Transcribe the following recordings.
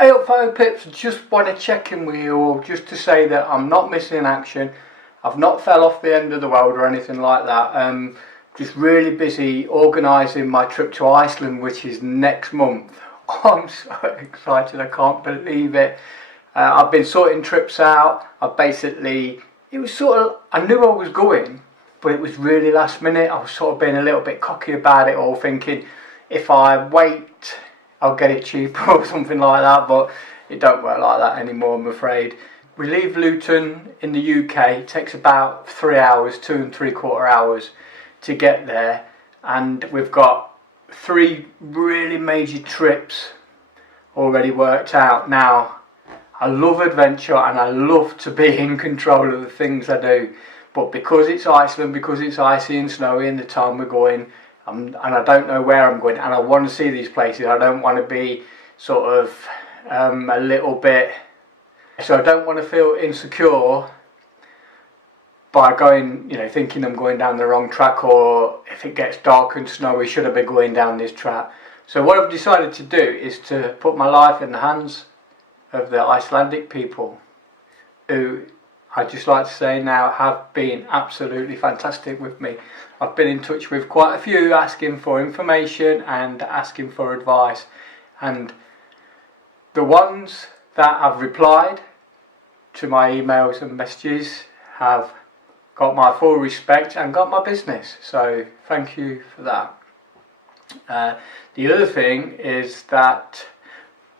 Hey up Photo Pips, just want to check in with you all just to say that I'm not missing action. I've not fell off the end of the world or anything like that. Just really busy organising my trip to Iceland, which is next month. I'm so excited, I can't believe it. I've been sorting trips out. I knew I was going, but it was really last minute. I was sort of being a little bit cocky about it all, thinking if I wait I'll get it cheaper or something like that, but it don't work like that anymore, I'm afraid. We leave Luton in the UK. It takes about 3 hours, 2 3/4 hours to get there, and we've got 3 really major trips already worked out. Now, I love adventure and I love to be in control of the things I do, but because it's Iceland, because it's icy and snowy in the time we're going, and I don't know where I'm going, and I want to see these places. I don't want to be sort of a little bit, so I don't want to feel insecure by going, thinking I'm going down the wrong track, or if it gets dark and snowy, should I be going down this track? So what I've decided to do is to put my life in the hands of the Icelandic people, who I'd just like to say now have been absolutely fantastic with me. I've been in touch with quite a few asking for information and asking for advice, and the ones that have replied to my emails and messages have got my full respect and got my business, so thank you for that. The other thing is that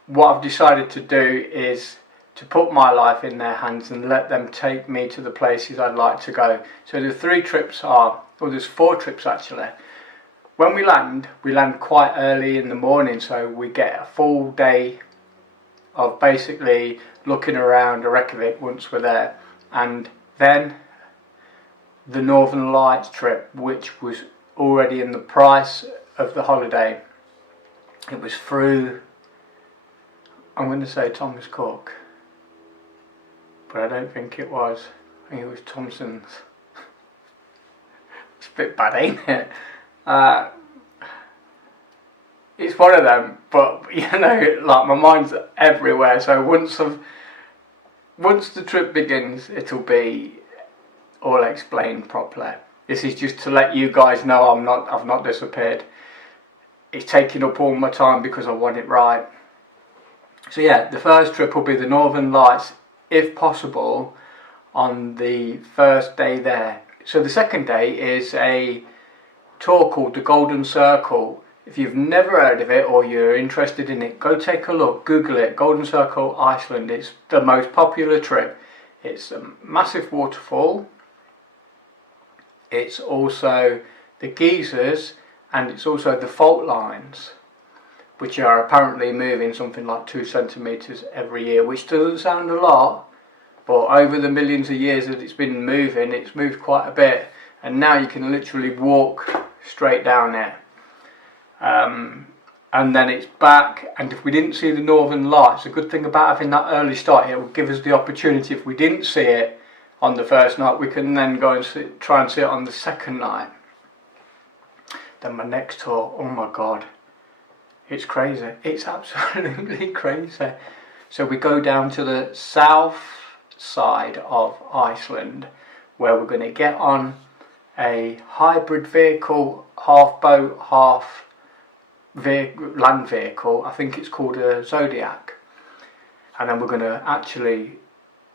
what I've decided to do is to put my life in their hands and let them take me to the places I'd like to go. So the 3 trips are, well, there's 4 trips actually. When we land quite early in the morning, so we get a full day of basically looking around Reykjavik once we're there, and then the Northern Lights trip, which was already in the price of the holiday. It was through, I'm going to say Thomas Cook, but I don't think it was. I think it was Thompson's. It's a bit bad, ain't it? It's one of them, but like my mind's everywhere. So once the trip begins, it'll be all explained properly. This is just to let you guys know I've not disappeared. It's taking up all my time because I want it right. So yeah, the first trip will be the Northern Lights, if possible, on the first day there. So the second day is a tour called the Golden Circle. If you've never heard of it or you're interested in it, go take a look, Google it, Golden Circle Iceland. It's the most popular trip. It's a massive waterfall. It's also the geysers, and it's also the fault lines, which are apparently moving something like 2 centimetres every year, which doesn't sound a lot, but over the millions of years that it's been moving, it's moved quite a bit, and now you can literally walk straight down there. And then it's back, and if we didn't see the Northern Lights, the good thing about having that early start, it will give us the opportunity, if we didn't see it on the first night, we can then go and try and see it on the second night. Then my next tour, oh my god, it's crazy. It's absolutely crazy. So we go down to the south side of Iceland, where we're going to get on a hybrid vehicle, half boat, half land vehicle. I think it's called a Zodiac. And then we're going to actually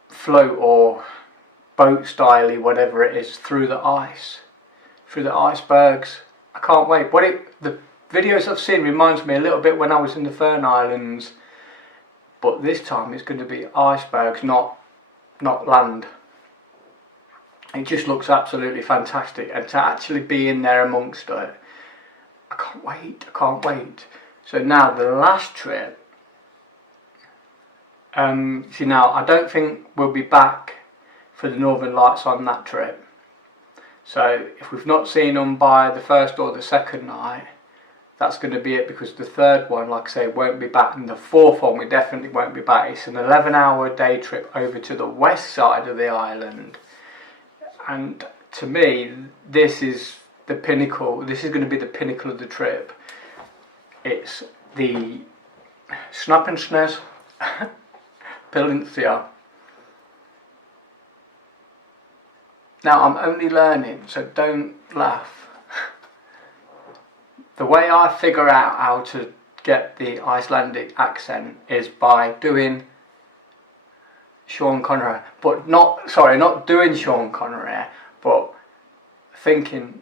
float, or boat styley, whatever it is, through the ice, through the icebergs. I can't wait. The videos I've seen reminds me a little bit when I was in the Fern Islands, but this time it's going to be icebergs, not land. It just looks absolutely fantastic, and to actually be in there amongst it, I can't wait. So now the last trip, see, now I don't think we'll be back for the Northern Lights on that trip. So if we've not seen them by the first or the second night, that's going to be it, because the third one, like I say, won't be back, and the fourth one we definitely won't be back. It's an 11-hour day trip over to the west side of the island, and to me this is the pinnacle. This is going to be the pinnacle of the trip. It's the Snæfellsnes Peninsula. Now I'm only learning, so don't laugh. The way I figure out how to get the Icelandic accent is by doing Sean Connery, but not doing Sean Connery, but thinking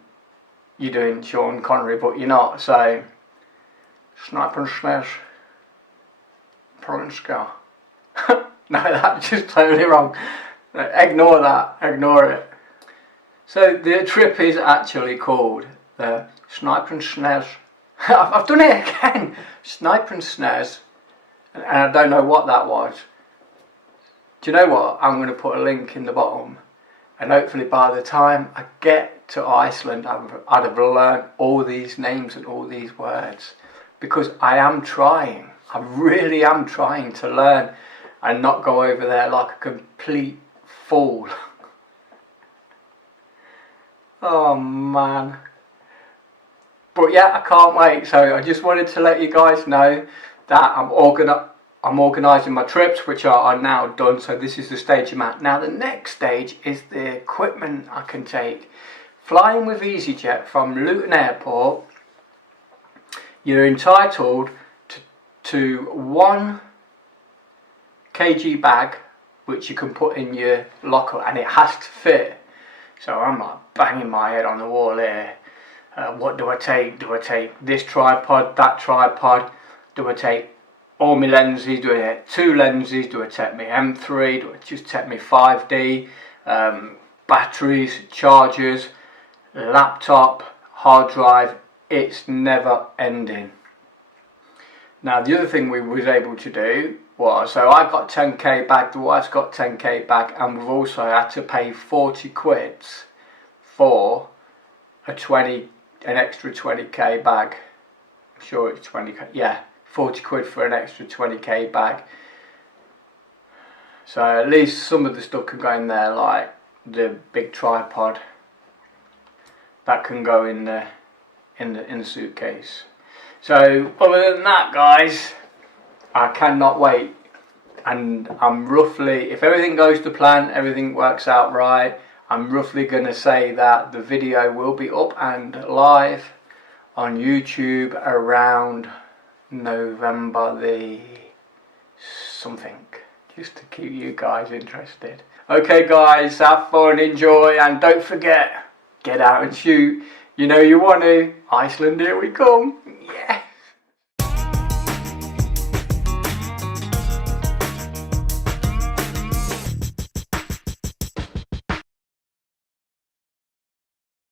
you're doing Sean Connery, but you're not. So, snap and smash, Pronska. No, that's just totally wrong. Ignore that. Ignore it. So the trip is actually called the Snipe and Snares. I've done it again. Snipe and Snares, and I don't know what that was. Do you know what? I'm going to put a link in the bottom, and hopefully by the time I get to Iceland, I'd have learned all these names and all these words, because I am trying. I really am trying to learn and not go over there like a complete fool. Oh man. But yeah, I can't wait. So I just wanted to let you guys know that I'm organising my trips, which are now done. So this is the stage I'm at. Now the next stage is the equipment I can take. Flying with EasyJet from Luton Airport, you're entitled to 1 kg bag, which you can put in your locker, and it has to fit. So I'm like banging my head on the wall here. What do I take? Do I take this tripod, that tripod? Do I take all my lenses? Do I take 2 lenses? Do I take my M3? Do I just take my 5D? Batteries, chargers, laptop, hard drive. It's never ending. Now the other thing we was able to do was, so I got 10k bag, the wife's got 10k bag, and we've also had to pay 40 quids for an extra 20k bag. I'm sure it's 20k, yeah, 40 quid for an extra 20k bag. So at least some of the stuff can go in there, like the big tripod that can go in the suitcase. So other than that, guys, I cannot wait, and I'm roughly, if everything goes to plan, everything works out right, I'm roughly going to say that the video will be up and live on YouTube around November the something, just to keep you guys interested. Okay guys, have fun, enjoy, and don't forget, get out and shoot. You know you want to. Iceland, here we come. Yeah.